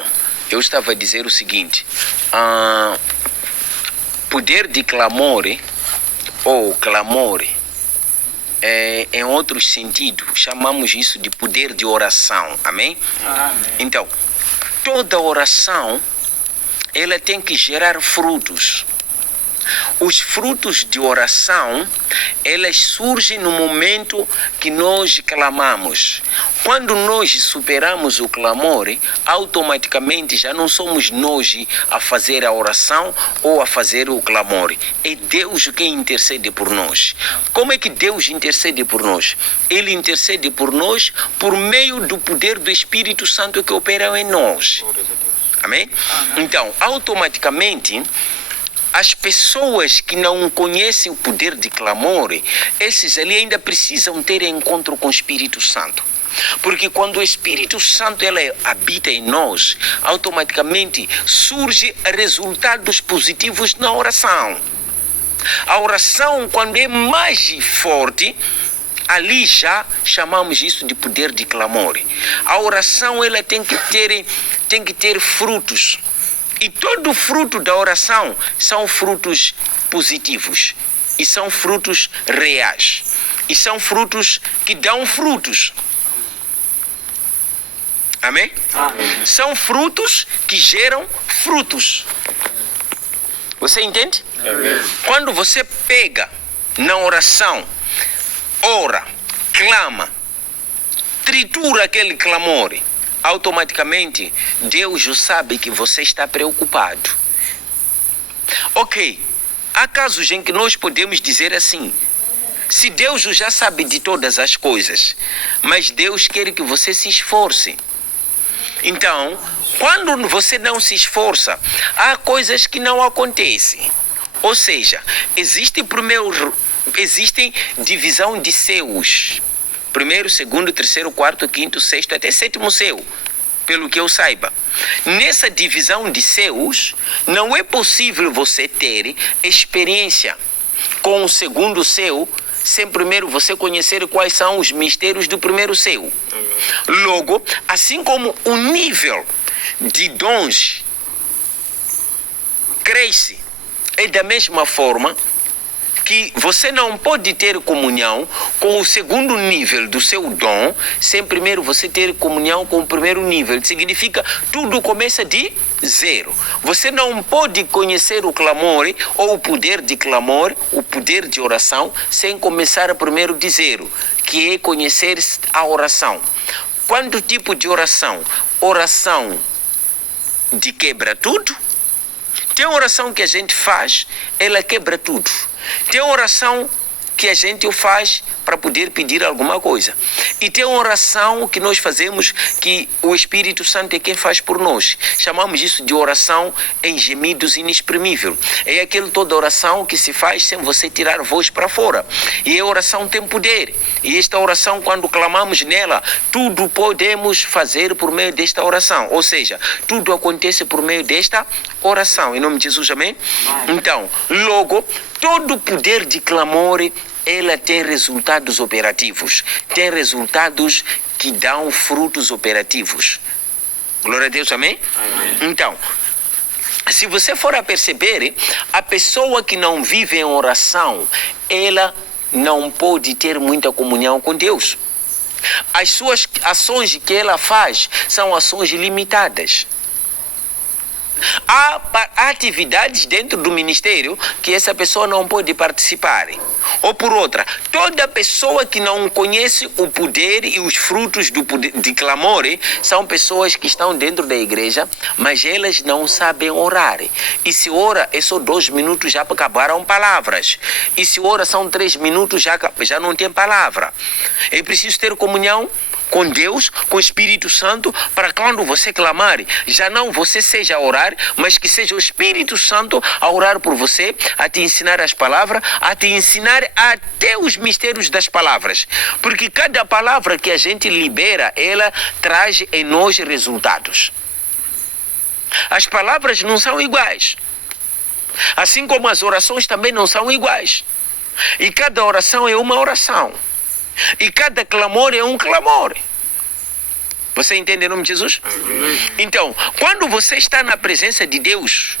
Então, eu estava a dizer o seguinte, poder de clamor ou clamor, em outros sentidos, chamamos isso de poder de oração, amém? Amém. Então, toda oração, ela tem que gerar frutos. Os frutos de oração, elas surgem no momento que nós clamamos. Quando nós superamos o clamor, automaticamente já não somos nós a fazer a oração ou a fazer o clamor. É Deus quem intercede por nós. Como é que Deus intercede por nós? Ele intercede por nós por meio do poder do Espírito Santo que opera em nós. Amém? Então, automaticamente, as pessoas que não conhecem o poder de clamor, esses ali ainda precisam ter encontro com o Espírito Santo. Porque quando o Espírito Santo ele habita em nós, automaticamente surgem resultados positivos na oração. A oração, quando é mais forte, ali já chamamos isso de poder de clamor. A oração ela tem que ter frutos. E todo fruto da oração são frutos positivos. E são frutos reais. E são frutos que dão frutos. Amém? Amém. São frutos que geram frutos. Você entende? Amém. Quando você pega na oração, ora, clama, tritura aquele clamor, automaticamente Deus já sabe que você está preocupado. Ok, há casos em que nós podemos dizer assim, se Deus já sabe de todas as coisas, mas Deus quer que você se esforce. Então, quando você não se esforça, há coisas que não acontecem. Ou seja, existe divisão de céus. Primeiro, segundo, terceiro, quarto, quinto, sexto, até sétimo céu, pelo que eu saiba. Nessa divisão de céus, não é possível você ter experiência com o segundo céu, sem primeiro você conhecer quais são os mistérios do primeiro céu. Logo, assim como o nível de dons cresce, é da mesma forma que você não pode ter comunhão com o segundo nível do seu dom sem primeiro você ter comunhão com o primeiro nível. Significa tudo começa de zero. Você não pode conhecer o clamor ou o poder de clamor, o poder de oração, sem começar primeiro de zero, que é conhecer a oração. Quanto tipo de oração? Oração de quebra tudo. Tem oração que a gente faz, ela quebra tudo. Tem oração que a gente faz para poder pedir alguma coisa. E tem oração que nós fazemos que o Espírito Santo é quem faz por nós. Chamamos isso de oração em gemidos inexprimíveis. É aquele toda oração que se faz sem você tirar voz para fora. E a oração tem poder. E esta oração, quando clamamos nela, tudo podemos fazer por meio desta oração. Ou seja, tudo acontece por meio desta oração. Em nome de Jesus, amém? Então, logo, todo poder de clamor, ela tem resultados operativos. Tem resultados que dão frutos operativos. Glória a Deus, amém? Amém. Então, se você for a perceber, a pessoa que não vive em oração, ela não pode ter muita comunhão com Deus. As suas ações que ela faz são ações limitadas. Há atividades dentro do ministério que essa pessoa não pode participar. Ou por outra, toda pessoa que não conhece o poder e os frutos do poder de clamor são pessoas que estão dentro da igreja, mas elas não sabem orar. E se ora é só 2 minutos, já acabaram palavras. E se ora são 3 minutos, já não tem palavra. É preciso ter comunhão com Deus, com o Espírito Santo, para quando você clamar, já não você seja a orar, mas que seja o Espírito Santo a orar por você, a te ensinar as palavras, a te ensinar até os mistérios das palavras. Porque cada palavra que a gente libera, ela traz em nós resultados. As palavras não são iguais. Assim como as orações também não são iguais. E cada oração é uma oração. E cada clamor é um clamor. Você entende em nome de Jesus? Então, quando você está na presença de Deus,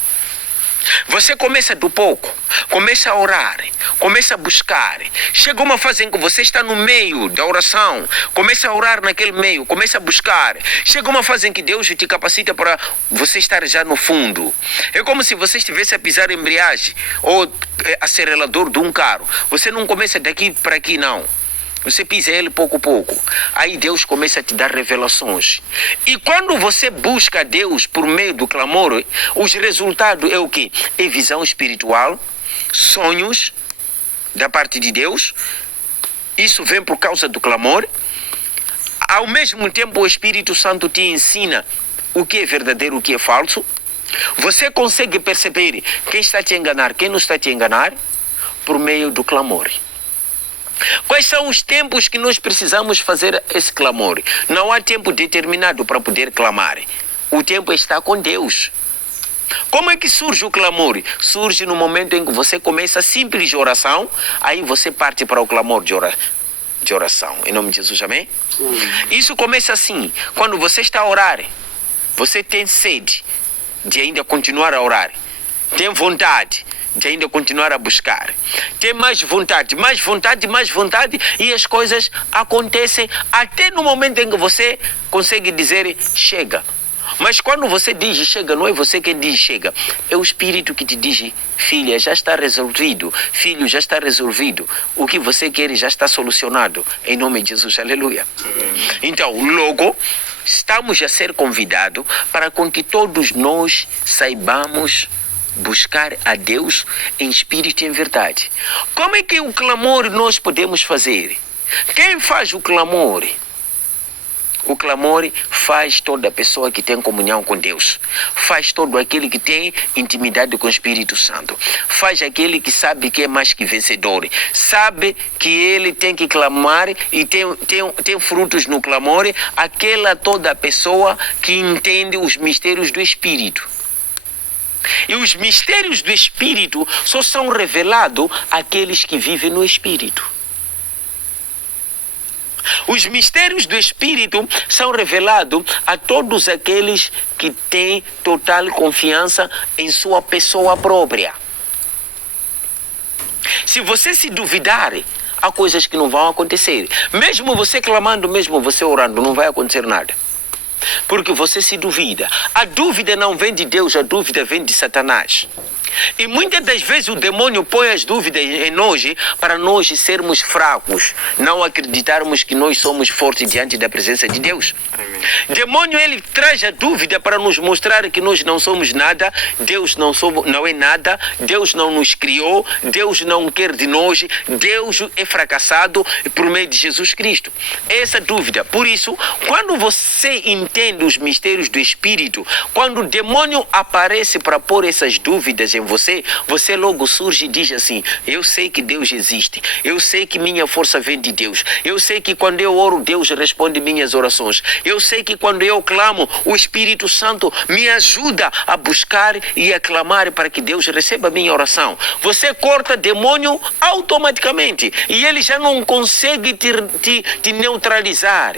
você começa do pouco, começa a orar, começa a buscar. Chega uma fase em que você está no meio da oração, começa a orar naquele meio, começa a buscar. Chega uma fase em que Deus te capacita para você estar já no fundo. É como se você estivesse a pisar a embreagem ou acelerador de um carro. Você não começa daqui para aqui, não. Você pisa ele pouco a pouco. Aí Deus começa a te dar revelações. E quando você busca Deus por meio do clamor, os resultados é o quê? É visão espiritual, sonhos da parte de Deus. Isso vem por causa do clamor. Ao mesmo tempo, o Espírito Santo te ensina o que é verdadeiro, o que é falso. Você consegue perceber quem está te enganar, quem não está te enganar, por meio do clamor. Quais são os tempos que nós precisamos fazer esse clamor? Não há tempo determinado para poder clamar. O tempo está com Deus. Como é que surge o clamor? Surge no momento em que você começa a simples oração, aí você parte para o clamor de oração. Em nome de Jesus, amém? Isso começa assim. Quando você está a orar, você tem sede de ainda continuar a orar. Tem vontade de ainda continuar a buscar. Tem mais vontade, e as coisas acontecem até no momento em que você consegue dizer chega. Mas quando você diz chega, não é você quem diz chega. É o Espírito que te diz, filha, já está resolvido. Filho, já está resolvido. O que você quer já está solucionado. Em nome de Jesus, aleluia. Então, logo, estamos a ser convidados para com que todos nós saibamos buscar a Deus em espírito e em verdade. Como é que o clamor nós podemos fazer? Quem faz o clamor? O clamor faz toda pessoa que tem comunhão com Deus. Faz todo aquele que tem intimidade com o Espírito Santo. Faz aquele que sabe que é mais que vencedor. Sabe que ele tem que clamar e tem frutos no clamor. Aquela toda pessoa que entende os mistérios do Espírito. E os mistérios do Espírito só são revelados àqueles que vivem no Espírito. Os mistérios do Espírito são revelados a todos aqueles que têm total confiança em sua pessoa própria. Se você se duvidar, há coisas que não vão acontecer. Mesmo você clamando, mesmo você orando, não vai acontecer nada. Porque você se duvida. A dúvida não vem de Deus, a dúvida vem de Satanás. E muitas das vezes o demônio põe as dúvidas em nós para nós sermos fracos, não acreditarmos que nós somos fortes diante da presença de Deus. O demônio ele traz a dúvida para nos mostrar que nós não somos nada, Deus não é nada, Deus não nos criou, Deus não quer de nós, Deus é fracassado por meio de Jesus Cristo. Essa dúvida. Por isso, quando você entende os mistérios do Espírito, quando o demônio aparece para pôr essas dúvidas em você, você logo surge e diz assim: eu sei que Deus existe, eu sei que minha força vem de Deus, eu sei que quando eu oro, Deus responde minhas orações, eu sei que quando eu clamo, o Espírito Santo me ajuda a buscar e a clamar para que Deus receba minha oração. Você corta demônio automaticamente e ele já não consegue te neutralizar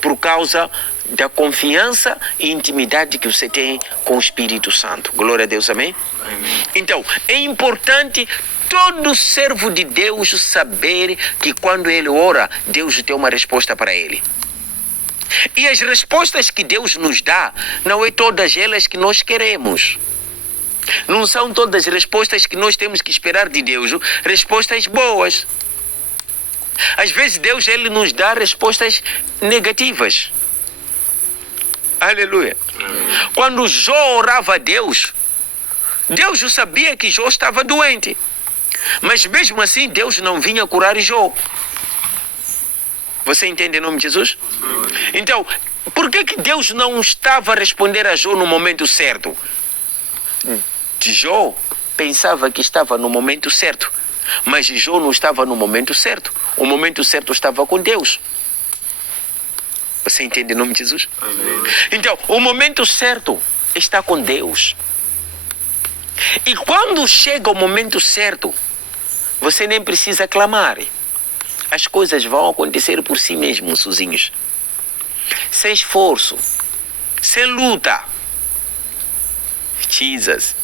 por causa da confiança e intimidade que você tem com o Espírito Santo. Glória a Deus, amém? Então, é importante todo servo de Deus saber que quando ele ora, Deus tem uma resposta para ele. E as respostas que Deus nos dá, não é todas elas que nós queremos. Não são todas as respostas que nós temos que esperar de Deus, respostas boas. Às vezes Deus ele nos dá respostas negativas. Aleluia. Quando Jó orava a Deus, Deus já sabia que Jó estava doente. Mas mesmo assim, Deus não vinha curar Jó. Você entende em nome de Jesus? Então, por que Deus não estava a responder a Jó no momento certo? Jó pensava que estava no momento certo. Mas Jó não estava no momento certo. O momento certo estava com Deus. Você entende em nome de Jesus? Amém. Então, o momento certo está com Deus. E quando chega o momento certo, você nem precisa clamar. As coisas vão acontecer por si mesmos, sozinhos. sem esforço, sem luta. Jesus.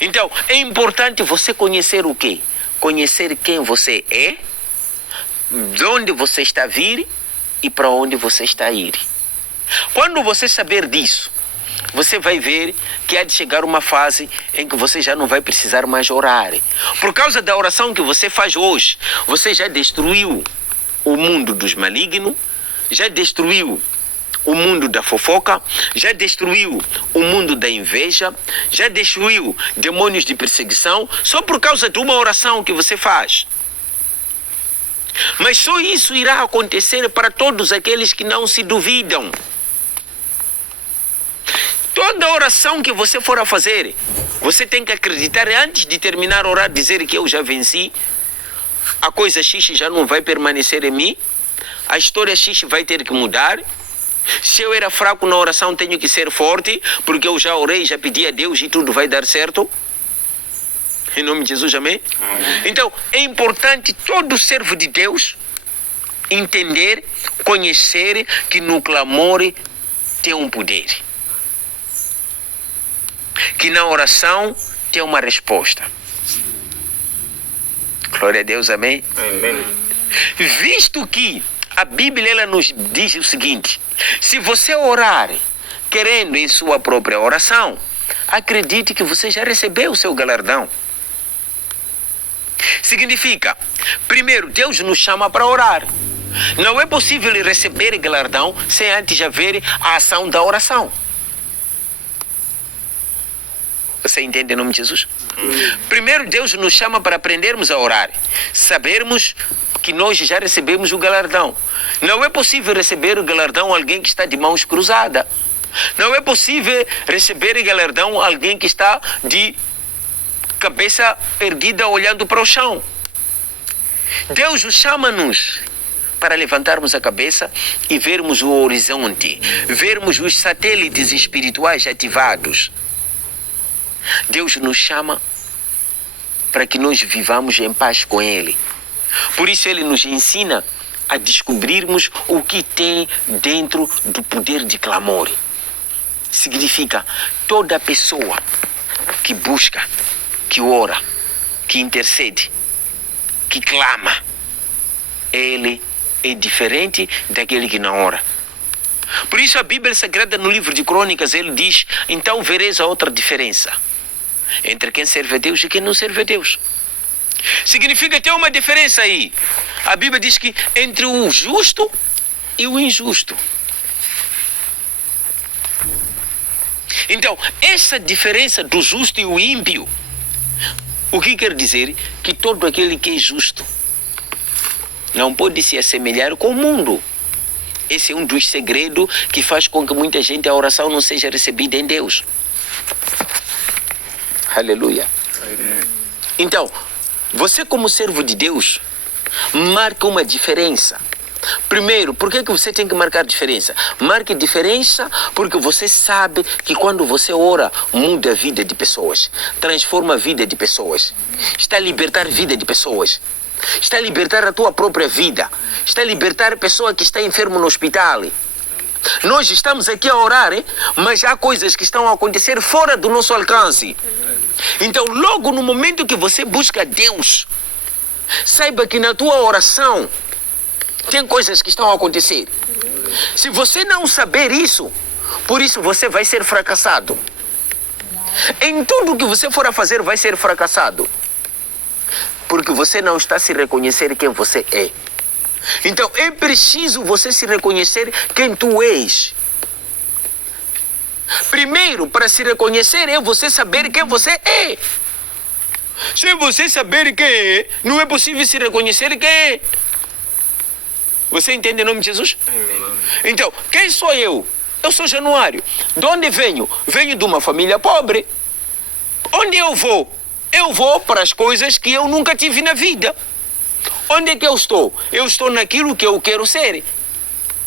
Então, é importante você conhecer o quê? Conhecer quem você é, de onde você está a vir e para onde você está a ir. Quando você saber disso, você vai ver que há de chegar uma fase em que você já não vai precisar mais orar. Por causa da oração que você faz hoje, você já destruiu o mundo dos malignos, já destruiu o mundo da fofoca, já destruiu o mundo da inveja, já destruiu demônios de perseguição, só por causa de uma oração que você faz. Mas só isso irá acontecer para todos aqueles que não se duvidam. Toda oração que você for a fazer, você tem que acreditar antes de terminar a orar, dizer que eu já venci, a coisa X já não vai permanecer em mim, a história X vai ter que mudar. Se eu era fraco na oração, tenho que ser forte, porque eu já orei, já pedi a Deus e tudo vai dar certo. Em nome de Jesus, amém? Então, é importante todo servo de Deus entender, conhecer que no clamor tem um poder. Que na oração tem uma resposta. Glória a Deus, amém? Amém. Visto que a Bíblia ela nos diz o seguinte: se você orar querendo em sua própria oração, acredite que você já recebeu o seu galardão. Significa, primeiro, Deus nos chama para orar. Não é possível receber galardão sem antes haver a ação da oração. Você entende em nome de Jesus? Primeiro, Deus nos chama para aprendermos a orar. Sabermos que nós já recebemos o galardão. Não é possível receber o galardão alguém que está de mãos cruzadas. Não é possível receber o galardão alguém que está de cabeça erguida olhando para o chão. Deus chama-nos para levantarmos a cabeça e vermos o horizonte, vermos os satélites espirituais ativados. Deus nos chama para que nós vivamos em paz com Ele. Por isso Ele nos ensina a descobrirmos o que tem dentro do poder de clamor. Significa, toda pessoa que busca, que ora, que intercede, que clama, ele é diferente daquele que não ora. Por isso a Bíblia Sagrada no livro de Crônicas, ele diz: então vereis a outra diferença entre quem serve a Deus e quem não serve a Deus. Significa que tem uma diferença aí. A Bíblia diz que entre o justo e o injusto. Então, essa diferença do justo e o ímpio, o que quer dizer? Que todo aquele que é justo não pode se assemelhar com o mundo. Esse é um dos segredos que faz com que muita gente a oração não seja recebida em Deus. Aleluia. Então, você como servo de Deus, marca uma diferença. Primeiro, por que você tem que marcar diferença? Marque diferença porque você sabe que quando você ora, muda a vida de pessoas, transforma a vida de pessoas, está a libertar a vida de pessoas, está a libertar a tua própria vida, está a libertar a pessoa que está enferma no hospital. Nós estamos aqui a orar, mas há coisas que estão a acontecer fora do nosso alcance. Então, logo no momento que você busca Deus, saiba que na tua oração tem coisas que estão a acontecer. Se você não saber isso, por isso você vai ser fracassado. Em tudo que você for a fazer, vai ser fracassado. Porque você não está a se reconhecer quem você é. Então, é preciso você se reconhecer quem tu és. Primeiro, para se reconhecer, é você saber quem você é. Se você saber quem é, não é possível se reconhecer quem é. Você entende em nome de Jesus? Então, quem sou eu? Eu sou Januário. De onde venho? Venho de uma família pobre. Onde eu vou? Eu vou para as coisas que eu nunca tive na vida. Onde é que eu estou? Eu estou naquilo que eu quero ser.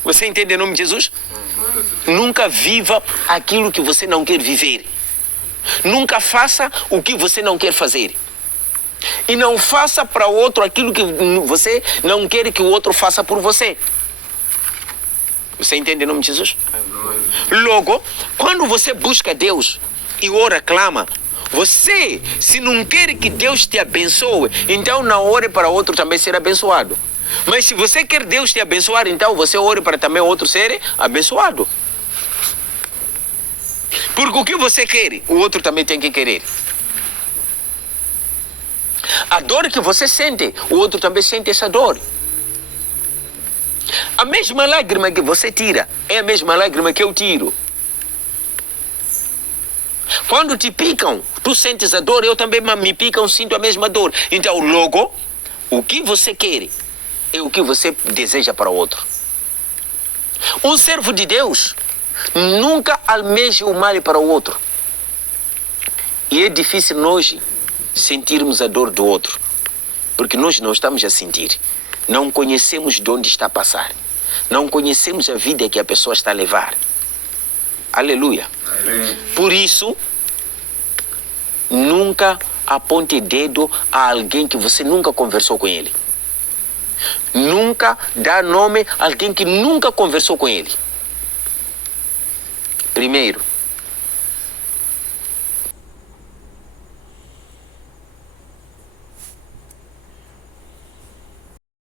Você entende em nome de Jesus? Nunca viva aquilo que você não quer viver. Nunca faça o que você não quer fazer. E não faça para o outro aquilo que você não quer que o outro faça por você. Você entende em nome de Jesus? Logo, quando você busca Deus e ora, clama, você, se não quer que Deus te abençoe, então não ore para outro também ser abençoado. Mas se você quer Deus te abençoar, então você ore para também outro ser abençoado. Porque o que você quer, o outro também tem que querer. A dor que você sente, o outro também sente essa dor. A mesma lágrima que você tira é a mesma lágrima que eu tiro. Quando te picam, tu sentes a dor, eu também me picam, sinto a mesma dor. Então, logo, o que você quer é o que você deseja para o outro. Um servo de Deus nunca almeja o mal para o outro. E é difícil nós sentirmos a dor do outro, porque nós não estamos a sentir. Não conhecemos de onde está a passar. Não conhecemos a vida que a pessoa está a levar. Aleluia. Amém. Por isso, nunca aponte dedo a alguém que você nunca conversou com ele. Nunca dá nome a alguém que nunca conversou com ele. Primeiro,